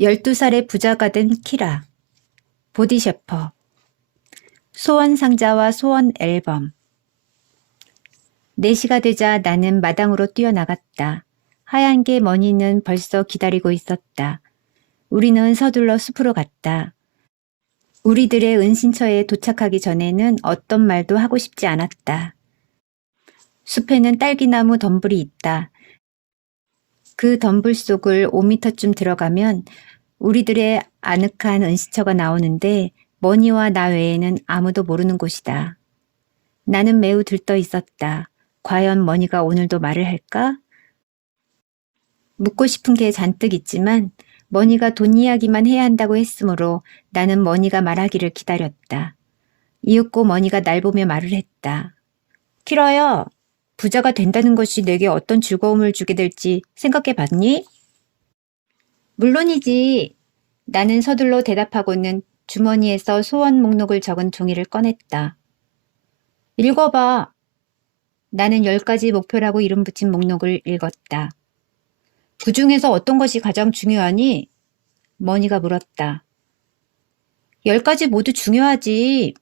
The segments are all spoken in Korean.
12살의 부자가 된 키라. 보디 셰퍼. 소원 상자와 소원 앨범. 4시가 되자 나는 마당으로 뛰어나갔다. 하얀 게 머니는 벌써 기다리고 있었다. 우리는 서둘러 숲으로 갔다. 우리들의 은신처에 도착하기 전에는 어떤 말도 하고 싶지 않았다. 숲에는 딸기나무 덤불이 있다. 그 덤불 속을 5미터쯤 들어가면 우리들의 아늑한 은신처가 나오는데 머니와 나 외에는 아무도 모르는 곳이다. 나는 매우 들떠 있었다. 과연 머니가 오늘도 말을 할까? 묻고 싶은 게 잔뜩 있지만 머니가 돈 이야기만 해야 한다고 했으므로 나는 머니가 말하기를 기다렸다. 이윽고 머니가 날 보며 말을 했다. 키라야, 부자가 된다는 것이 내게 어떤 즐거움을 주게 될지 생각해 봤니? 물론이지. 나는 서둘러 대답하고는 주머니에서 소원 목록을 적은 종이를 꺼냈다. 읽어봐. 나는 10가지 목표라고 이름 붙인 목록을 읽었다. 그 중에서 어떤 것이 가장 중요하니? 머니가 물었다. 10가지 모두 중요하지.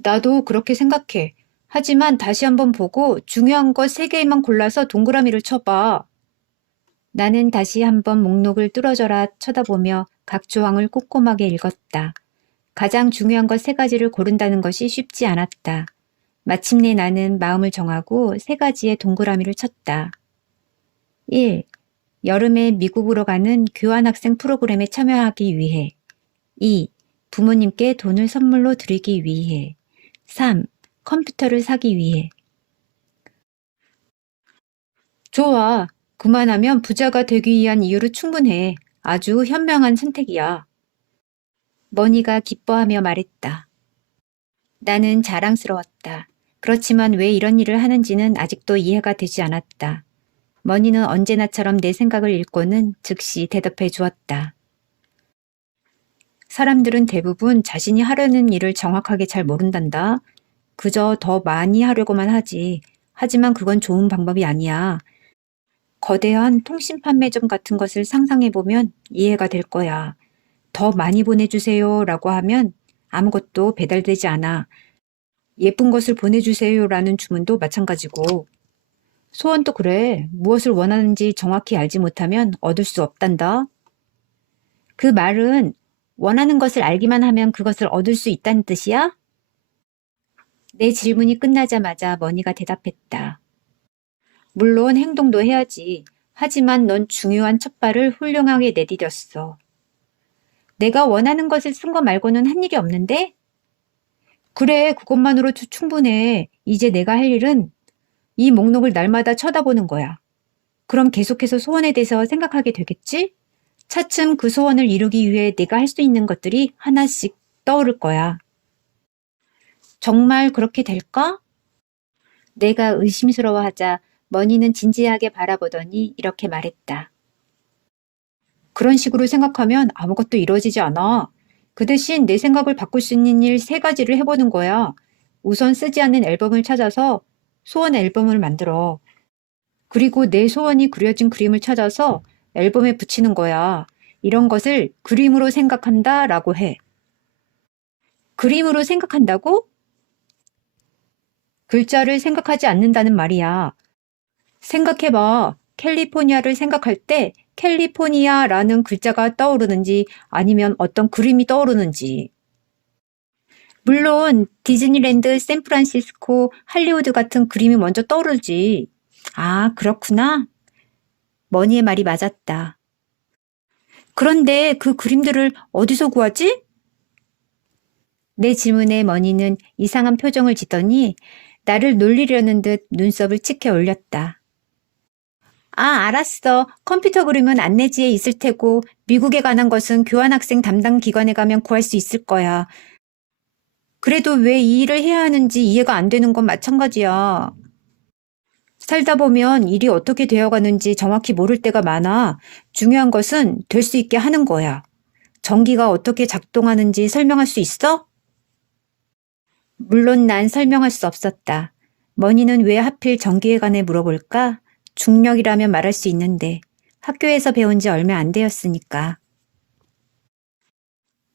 나도 그렇게 생각해. 하지만 다시 한번 보고 중요한 것 3개만 골라서 동그라미를 쳐봐. 나는 다시 한번 목록을 뚫어져라 쳐다보며 각 조항을 꼼꼼하게 읽었다. 가장 중요한 것 3가지를 고른다는 것이 쉽지 않았다. 마침내 나는 마음을 정하고 3가지의 동그라미를 쳤다. 1. 여름에 미국으로 가는 교환학생 프로그램에 참여하기 위해. 2. 부모님께 돈을 선물로 드리기 위해. 3. 컴퓨터를 사기 위해. 좋아. 그만하면 부자가 되기 위한 이유로 충분해. 아주 현명한 선택이야. 머니가 기뻐하며 말했다. 나는 자랑스러웠다. 그렇지만 왜 이런 일을 하는지는 아직도 이해가 되지 않았다. 머니는 언제나처럼 내 생각을 읽고는 즉시 대답해 주었다. 사람들은 대부분 자신이 하려는 일을 정확하게 잘 모른단다. 그저 더 많이 하려고만 하지. 하지만 그건 좋은 방법이 아니야. 거대한 통신 판매점 같은 것을 상상해보면 이해가 될 거야. 더 많이 보내주세요 라고 하면 아무것도 배달되지 않아. 예쁜 것을 보내주세요라는 주문도 마찬가지고. 소원도 그래. 무엇을 원하는지 정확히 알지 못하면 얻을 수 없단다. 그 말은 원하는 것을 알기만 하면 그것을 얻을 수 있다는 뜻이야? 내 질문이 끝나자마자 머니가 대답했다. 물론 행동도 해야지. 하지만 넌 중요한 첫발을 훌륭하게 내디뎠어. 내가 원하는 것을 쓴 거 말고는 한 일이 없는데? 그래, 그것만으로도 충분해. 이제 내가 할 일은 이 목록을 날마다 쳐다보는 거야. 그럼 계속해서 소원에 대해서 생각하게 되겠지? 차츰 그 소원을 이루기 위해 내가 할 수 있는 것들이 하나씩 떠오를 거야. 정말 그렇게 될까? 내가 의심스러워하자 머니는 진지하게 바라보더니 이렇게 말했다. 그런 식으로 생각하면 아무것도 이루어지지 않아. 그 대신 내 생각을 바꿀 수 있는 일 3가지를 해보는 거야. 우선 쓰지 않는 앨범을 찾아서 소원 앨범을 만들어. 그리고 내 소원이 그려진 그림을 찾아서 앨범에 붙이는 거야. 이런 것을 그림으로 생각한다 라고 해. 그림으로 생각한다고? 글자를 생각하지 않는다는 말이야. 생각해봐. 캘리포니아를 생각할 때 캘리포니아라는 글자가 떠오르는지 아니면 어떤 그림이 떠오르는지. 물론 디즈니랜드, 샌프란시스코, 할리우드 같은 그림이 먼저 떠오르지. 아, 그렇구나. 머니의 말이 맞았다. 그런데 그 그림들을 어디서 구하지? 내 질문에 머니는 이상한 표정을 짓더니 나를 놀리려는 듯 눈썹을 치켜 올렸다. 아, 알았어. 컴퓨터 그림은 안내지에 있을 테고 미국에 관한 것은 교환학생 담당 기관에 가면 구할 수 있을 거야. 그래도 왜 이 일을 해야 하는지 이해가 안 되는 건 마찬가지야. 살다 보면 일이 어떻게 되어가는지 정확히 모를 때가 많아. 중요한 것은 될 수 있게 하는 거야. 전기가 어떻게 작동하는지 설명할 수 있어? 물론 난 설명할 수 없었다. 머니는 왜 하필 전기에 관해 물어볼까? 중력이라면 말할 수 있는데. 학교에서 배운 지 얼마 안 되었으니까.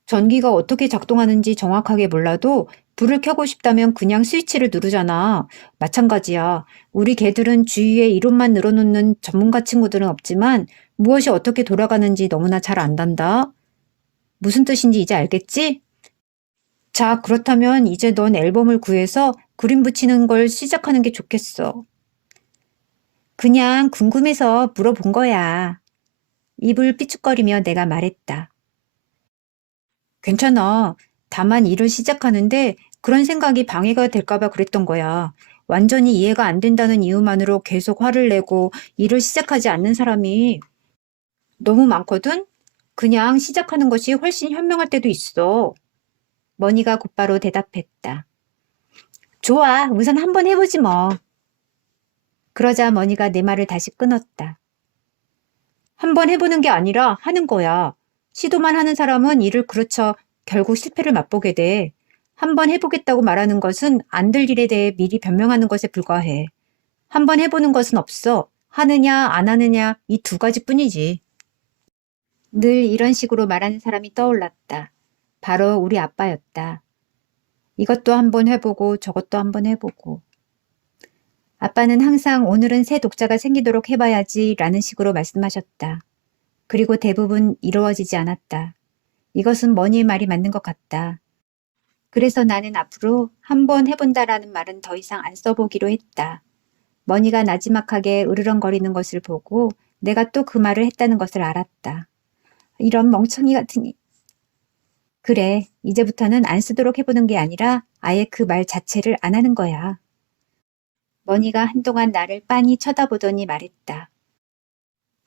전기가 어떻게 작동하는지 정확하게 몰라도 불을 켜고 싶다면 그냥 스위치를 누르잖아. 마찬가지야. 우리 개들은 주위에 이론만 늘어놓는 전문가 친구들은 없지만 무엇이 어떻게 돌아가는지 너무나 잘 안단다. 무슨 뜻인지 이제 알겠지? 자, 그렇다면 이제 넌 앨범을 구해서 그림 붙이는 걸 시작하는 게 좋겠어. 그냥 궁금해서 물어본 거야. 입을 삐죽거리며 내가 말했다. 괜찮아. 다만 일을 시작하는데 그런 생각이 방해가 될까 봐 그랬던 거야. 완전히 이해가 안 된다는 이유만으로 계속 화를 내고 일을 시작하지 않는 사람이 너무 많거든? 그냥 시작하는 것이 훨씬 현명할 때도 있어. 머니가 곧바로 대답했다. 좋아, 우선 한번 해보지 뭐. 그러자 머니가 내 말을 다시 끊었다. 한번 해보는 게 아니라 하는 거야. 시도만 하는 사람은 일을 그르쳐 결국 실패를 맛보게 돼. 한번 해보겠다고 말하는 것은 안 될 일에 대해 미리 변명하는 것에 불과해. 한번 해보는 것은 없어. 하느냐 안 하느냐 이 두 가지뿐이지. 늘 이런 식으로 말하는 사람이 떠올랐다. 바로 우리 아빠였다. 이것도 한번 해보고 저것도 한번 해보고. 아빠는 항상 오늘은 새 독자가 생기도록 해봐야지 라는 식으로 말씀하셨다. 그리고 대부분 이루어지지 않았다. 이것은 머니의 말이 맞는 것 같다. 그래서 나는 앞으로 한번 해본다라는 말은 더 이상 안 써보기로 했다. 머니가 나지막하게 으르렁거리는 것을 보고 내가 또 그 말을 했다는 것을 알았다. 이런 멍청이 같으니. 그래, 이제부터는 안 쓰도록 해보는 게 아니라 아예 그 말 자체를 안 하는 거야. 머니가 한동안 나를 빤히 쳐다보더니 말했다.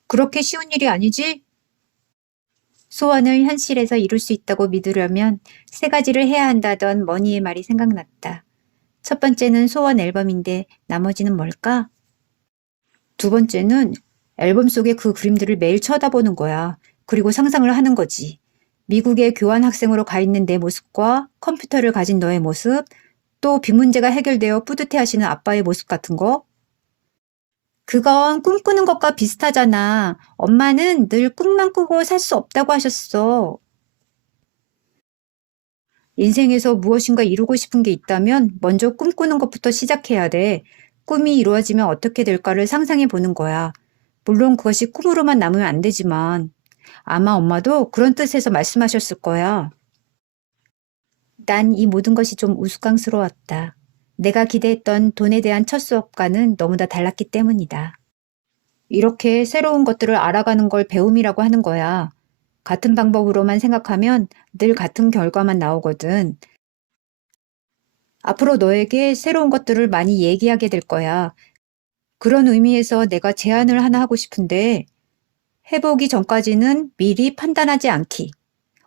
그렇게 쉬운 일이 아니지? 소원을 현실에서 이룰 수 있다고 믿으려면 세 가지를 해야 한다던 머니의 말이 생각났다. 첫 번째는 소원 앨범인데 나머지는 뭘까? 두 번째는 앨범 속의 그 그림들을 매일 쳐다보는 거야. 그리고 상상을 하는 거지. 미국에 교환 학생으로 가 있는 내 모습과 컴퓨터를 가진 너의 모습, 또 빚 문제가 해결되어 뿌듯해하시는 아빠의 모습 같은 거. 그건 꿈꾸는 것과 비슷하잖아. 엄마는 늘 꿈만 꾸고 살 수 없다고 하셨어. 인생에서 무엇인가 이루고 싶은 게 있다면 먼저 꿈꾸는 것부터 시작해야 돼. 꿈이 이루어지면 어떻게 될까를 상상해 보는 거야. 물론 그것이 꿈으로만 남으면 안 되지만 아마 엄마도 그런 뜻에서 말씀하셨을 거야. 난 이 모든 것이 좀 우스꽝스러웠다. 내가 기대했던 돈에 대한 첫 수업과는 너무나 달랐기 때문이다. 이렇게 새로운 것들을 알아가는 걸 배움이라고 하는 거야. 같은 방법으로만 생각하면 늘 같은 결과만 나오거든. 앞으로 너에게 새로운 것들을 많이 얘기하게 될 거야. 그런 의미에서 내가 제안을 하나 하고 싶은데 해보기 전까지는 미리 판단하지 않기.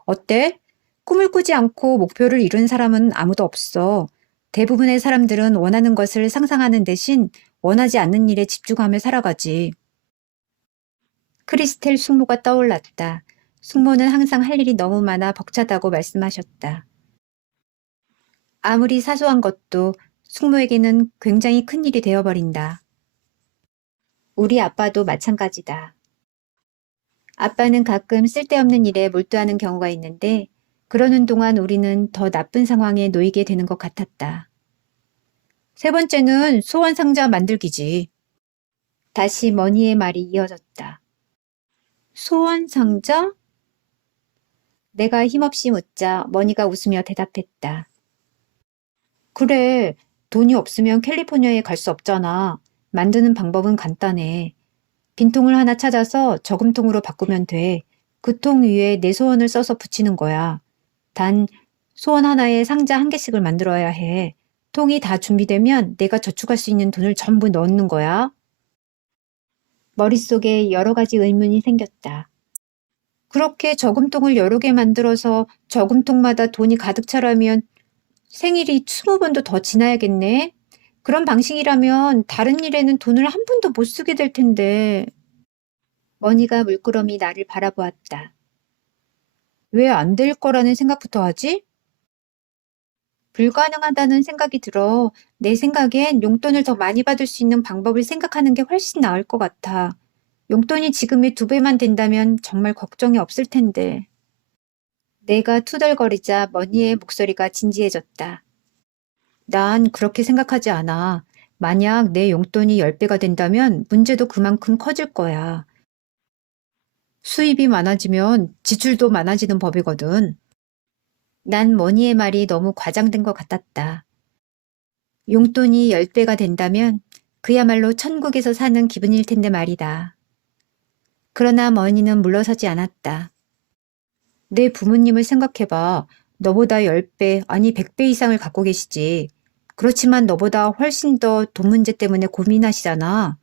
어때? 꿈을 꾸지 않고 목표를 이룬 사람은 아무도 없어. 대부분의 사람들은 원하는 것을 상상하는 대신 원하지 않는 일에 집중하며 살아가지. 크리스텔 숙모가 떠올랐다. 숙모는 항상 할 일이 너무 많아 벅차다고 말씀하셨다. 아무리 사소한 것도 숙모에게는 굉장히 큰 일이 되어버린다. 우리 아빠도 마찬가지다. 아빠는 가끔 쓸데없는 일에 몰두하는 경우가 있는데 그러는 동안 우리는 더 나쁜 상황에 놓이게 되는 것 같았다. 세 번째는 소원 상자 만들기지. 다시 머니의 말이 이어졌다. 소원 상자? 내가 힘없이 묻자 머니가 웃으며 대답했다. 그래, 돈이 없으면 캘리포니아에 갈 수 없잖아. 만드는 방법은 간단해. 빈통을 하나 찾아서 저금통으로 바꾸면 돼. 그 통 위에 내 소원을 써서 붙이는 거야. 단, 소원 하나에 상자 한 개씩을 만들어야 해. 통이 다 준비되면 내가 저축할 수 있는 돈을 전부 넣는 거야. 머릿속에 여러 가지 의문이 생겼다. 그렇게 저금통을 여러 개 만들어서 저금통마다 돈이 가득 차려면 생일이 20번도 더 지나야겠네. 그런 방식이라면 다른 일에는 돈을 한 푼도 못 쓰게 될 텐데. 머니가 물끄러미 나를 바라보았다. 왜 안 될 거라는 생각부터 하지? 불가능하다는 생각이 들어. 내 생각엔 용돈을 더 많이 받을 수 있는 방법을 생각하는 게 훨씬 나을 것 같아. 용돈이 지금의 2배만 된다면 정말 걱정이 없을 텐데. 내가 투덜거리자 머니의 목소리가 진지해졌다. 난 그렇게 생각하지 않아. 만약 내 용돈이 10배가 된다면 문제도 그만큼 커질 거야. 수입이 많아지면 지출도 많아지는 법이거든. 난 머니의 말이 너무 과장된 것 같았다. 용돈이 10배가 된다면 그야말로 천국에서 사는 기분일 텐데 말이다. 그러나 머니는 물러서지 않았다. 내 부모님을 생각해봐. 너보다 10배, 아니 100배 이상을 갖고 계시지. 그렇지만 너보다 훨씬 더 돈 문제 때문에 고민하시잖아.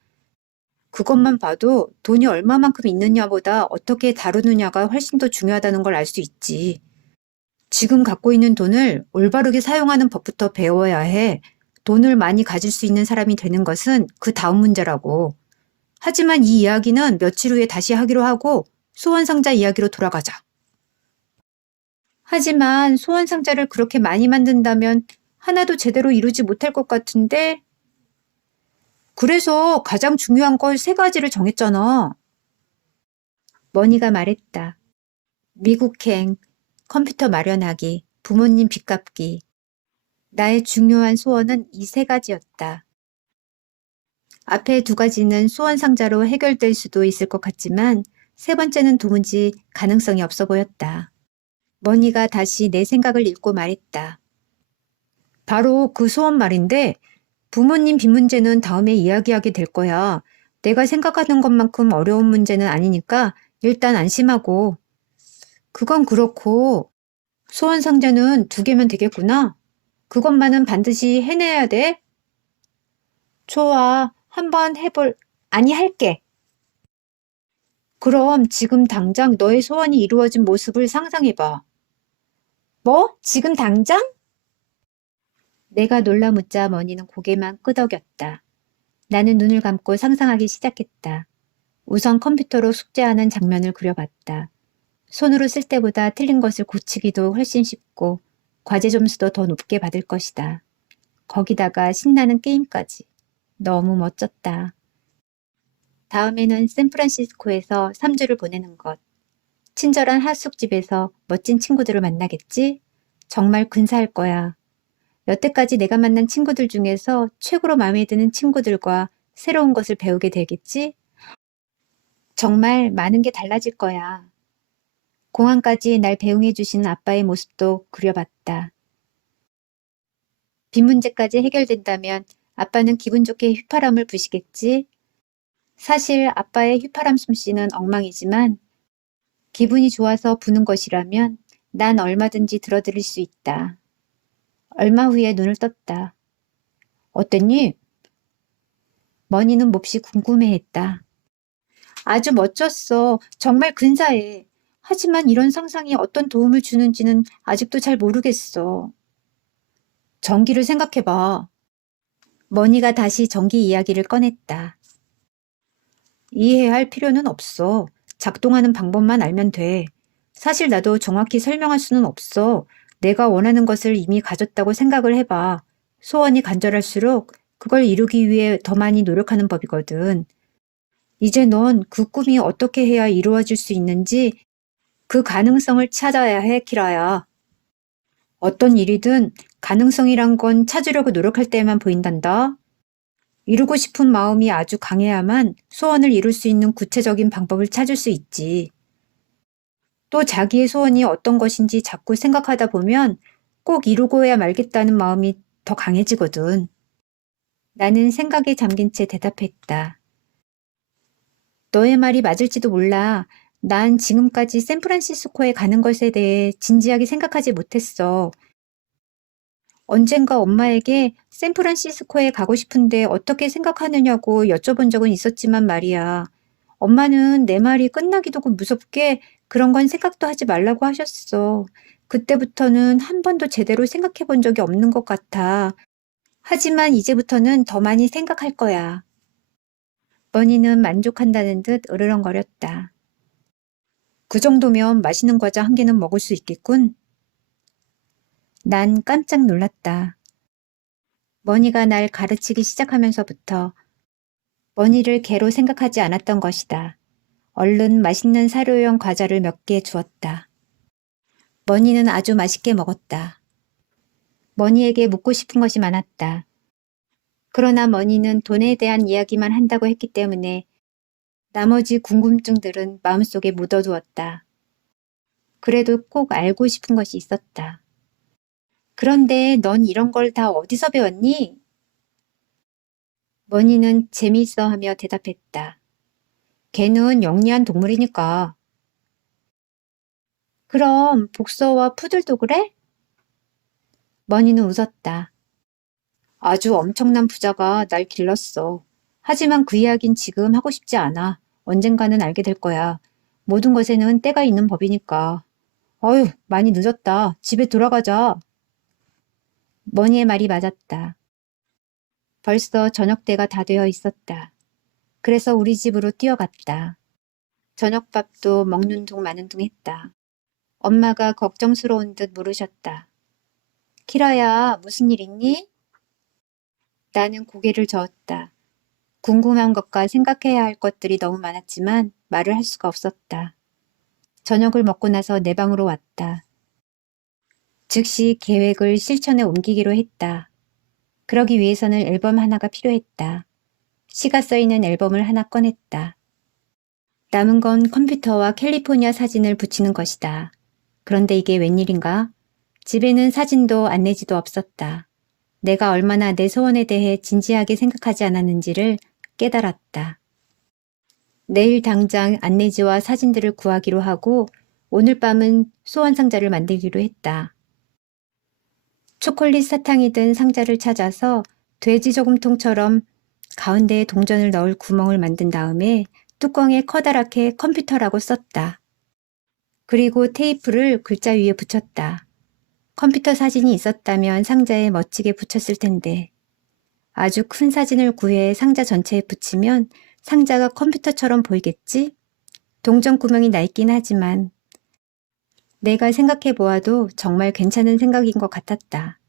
그것만 봐도 돈이 얼마만큼 있느냐보다 어떻게 다루느냐가 훨씬 더 중요하다는 걸 알 수 있지. 지금 갖고 있는 돈을 올바르게 사용하는 법부터 배워야 해. 돈을 많이 가질 수 있는 사람이 되는 것은 그 다음 문제라고. 하지만 이 이야기는 며칠 후에 다시 하기로 하고 소원상자 이야기로 돌아가자. 하지만 소원상자를 그렇게 많이 만든다면 하나도 제대로 이루지 못할 것 같은데? 그래서 가장 중요한 걸 3가지를 정했잖아. 머니가 말했다. 미국행, 컴퓨터 마련하기, 부모님 빚 갚기. 나의 중요한 소원은 이 3가지였다. 앞에 2가지는 소원상자로 해결될 수도 있을 것 같지만 3번째는 도무지 가능성이 없어 보였다. 머니가 다시 내 생각을 읽고 말했다. 바로 그 소원 말인데 부모님 빚 문제는 다음에 이야기하게 될 거야. 내가 생각하는 것만큼 어려운 문제는 아니니까 일단 안심하고. 그건 그렇고 소원 상자는 2개면 되겠구나. 그것만은 반드시 해내야 돼. 좋아. 한번 아니 할게. 그럼 지금 당장 너의 소원이 이루어진 모습을 상상해봐. 뭐? 지금 당장? 내가 놀라 묻자 머니는 고개만 끄덕였다. 나는 눈을 감고 상상하기 시작했다. 우선 컴퓨터로 숙제하는 장면을 그려봤다. 손으로 쓸 때보다 틀린 것을 고치기도 훨씬 쉽고 과제 점수도 더 높게 받을 것이다. 거기다가 신나는 게임까지. 너무 멋졌다. 다음에는 샌프란시스코에서 3주를 보내는 것. 친절한 하숙집에서 멋진 친구들을 만나겠지? 정말 근사할 거야. 여태까지 내가 만난 친구들 중에서 최고로 마음에 드는 친구들과 새로운 것을 배우게 되겠지? 정말 많은 게 달라질 거야. 공항까지 날 배웅해 주시는 아빠의 모습도 그려봤다. 빚 문제까지 해결된다면 아빠는 기분 좋게 휘파람을 부시겠지? 사실 아빠의 휘파람 솜씨는 엉망이지만 기분이 좋아서 부는 것이라면 난 얼마든지 들어드릴 수 있다. 얼마 후에 눈을 떴다. 어땠니? 머니는 몹시 궁금해했다. 아주 멋졌어. 정말 근사해. 하지만 이런 상상이 어떤 도움을 주는지는 아직도 잘 모르겠어. 전기를 생각해봐. 머니가 다시 전기 이야기를 꺼냈다. 이해할 필요는 없어. 작동하는 방법만 알면 돼. 사실 나도 정확히 설명할 수는 없어. 내가 원하는 것을 이미 가졌다고 생각을 해봐. 소원이 간절할수록 그걸 이루기 위해 더 많이 노력하는 법이거든. 이제 넌 그 꿈이 어떻게 해야 이루어질 수 있는지 그 가능성을 찾아야 해, 키라야. 어떤 일이든 가능성이란 건 찾으려고 노력할 때만 보인단다. 이루고 싶은 마음이 아주 강해야만 소원을 이룰 수 있는 구체적인 방법을 찾을 수 있지. 또 자기의 소원이 어떤 것인지 자꾸 생각하다 보면 꼭 이루고야 말겠다는 마음이 더 강해지거든. 나는 생각에 잠긴 채 대답했다. 너의 말이 맞을지도 몰라. 난 지금까지 샌프란시스코에 가는 것에 대해 진지하게 생각하지 못했어. 언젠가 엄마에게 샌프란시스코에 가고 싶은데 어떻게 생각하느냐고 여쭤본 적은 있었지만 말이야. 엄마는 내 말이 끝나기도 무섭게 그런 건 생각도 하지 말라고 하셨어. 그때부터는 한 번도 제대로 생각해 본 적이 없는 것 같아. 하지만 이제부터는 더 많이 생각할 거야. 머니는 만족한다는 듯 으르렁거렸다. 그 정도면 맛있는 과자 1개는 먹을 수 있겠군. 난 깜짝 놀랐다. 머니가 날 가르치기 시작하면서부터 머니를 개로 생각하지 않았던 것이다. 얼른 맛있는 사료용 과자를 몇 개 주었다. 머니는 아주 맛있게 먹었다. 머니에게 묻고 싶은 것이 많았다. 그러나 머니는 돈에 대한 이야기만 한다고 했기 때문에 나머지 궁금증들은 마음속에 묻어두었다. 그래도 꼭 알고 싶은 것이 있었다. 그런데 넌 이런 걸 다 어디서 배웠니? 머니는 재미있어 하며 대답했다. 개는 영리한 동물이니까. 그럼 복서와 푸들도 그래? 머니는 웃었다. 아주 엄청난 부자가 날 길렀어. 하지만 그 이야긴 지금 하고 싶지 않아. 언젠가는 알게 될 거야. 모든 것에는 때가 있는 법이니까. 어휴, 많이 늦었다. 집에 돌아가자. 머니의 말이 맞았다. 벌써 저녁때가 다 되어 있었다. 그래서 우리 집으로 뛰어갔다. 저녁밥도 먹는 둥 마는 둥 했다. 엄마가 걱정스러운 듯 물으셨다. 키라야, 무슨 일 있니? 나는 고개를 저었다. 궁금한 것과 생각해야 할 것들이 너무 많았지만 말을 할 수가 없었다. 저녁을 먹고 나서 내 방으로 왔다. 즉시 계획을 실천에 옮기기로 했다. 그러기 위해서는 앨범 하나가 필요했다. 시가 써있는 앨범을 하나 꺼냈다. 남은 건 컴퓨터와 캘리포니아 사진을 붙이는 것이다. 그런데 이게 웬일인가? 집에는 사진도 안내지도 없었다. 내가 얼마나 내 소원에 대해 진지하게 생각하지 않았는지를 깨달았다. 내일 당장 안내지와 사진들을 구하기로 하고 오늘 밤은 소원 상자를 만들기로 했다. 초콜릿 사탕이 든 상자를 찾아서 돼지 저금통처럼 가운데에 동전을 넣을 구멍을 만든 다음에 뚜껑에 커다랗게 컴퓨터라고 썼다. 그리고 테이프를 글자 위에 붙였다. 컴퓨터 사진이 있었다면 상자에 멋지게 붙였을 텐데 아주 큰 사진을 구해 상자 전체에 붙이면 상자가 컴퓨터처럼 보이겠지? 동전 구멍이 낡긴 하지만 내가 생각해 보아도 정말 괜찮은 생각인 것 같았다.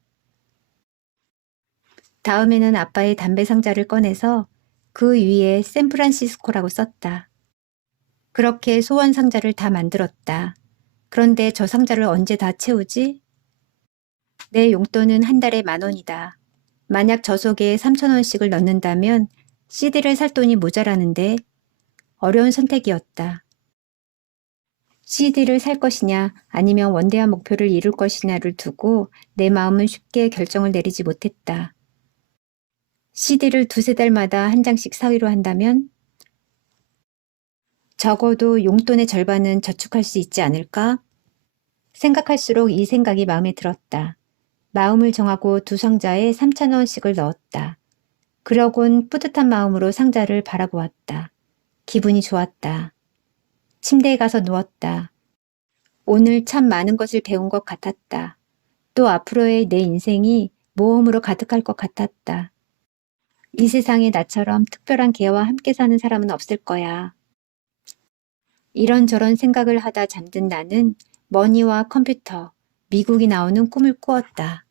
다음에는 아빠의 담배 상자를 꺼내서 그 위에 샌프란시스코라고 썼다. 그렇게 소원 상자를 다 만들었다. 그런데 저 상자를 언제 다 채우지? 내 용돈은 한 달에 10,000원이다. 만약 저 속에 3,000원씩을 넣는다면 CD를 살 돈이 모자라는데 어려운 선택이었다. CD를 살 것이냐 아니면 원대한 목표를 이룰 것이냐를 두고 내 마음은 쉽게 결정을 내리지 못했다. CD를 두세 달마다 한 장씩 사기로 한다면 적어도 용돈의 절반은 저축할 수 있지 않을까? 생각할수록 이 생각이 마음에 들었다. 마음을 정하고 두 상자에 3,000원씩을 넣었다. 그러곤 뿌듯한 마음으로 상자를 바라보았다. 기분이 좋았다. 침대에 가서 누웠다. 오늘 참 많은 것을 배운 것 같았다. 또 앞으로의 내 인생이 모험으로 가득할 것 같았다. 이 세상에 나처럼 특별한 개와 함께 사는 사람은 없을 거야. 이런저런 생각을 하다 잠든 나는 머니와 컴퓨터, 미국이 나오는 꿈을 꾸었다.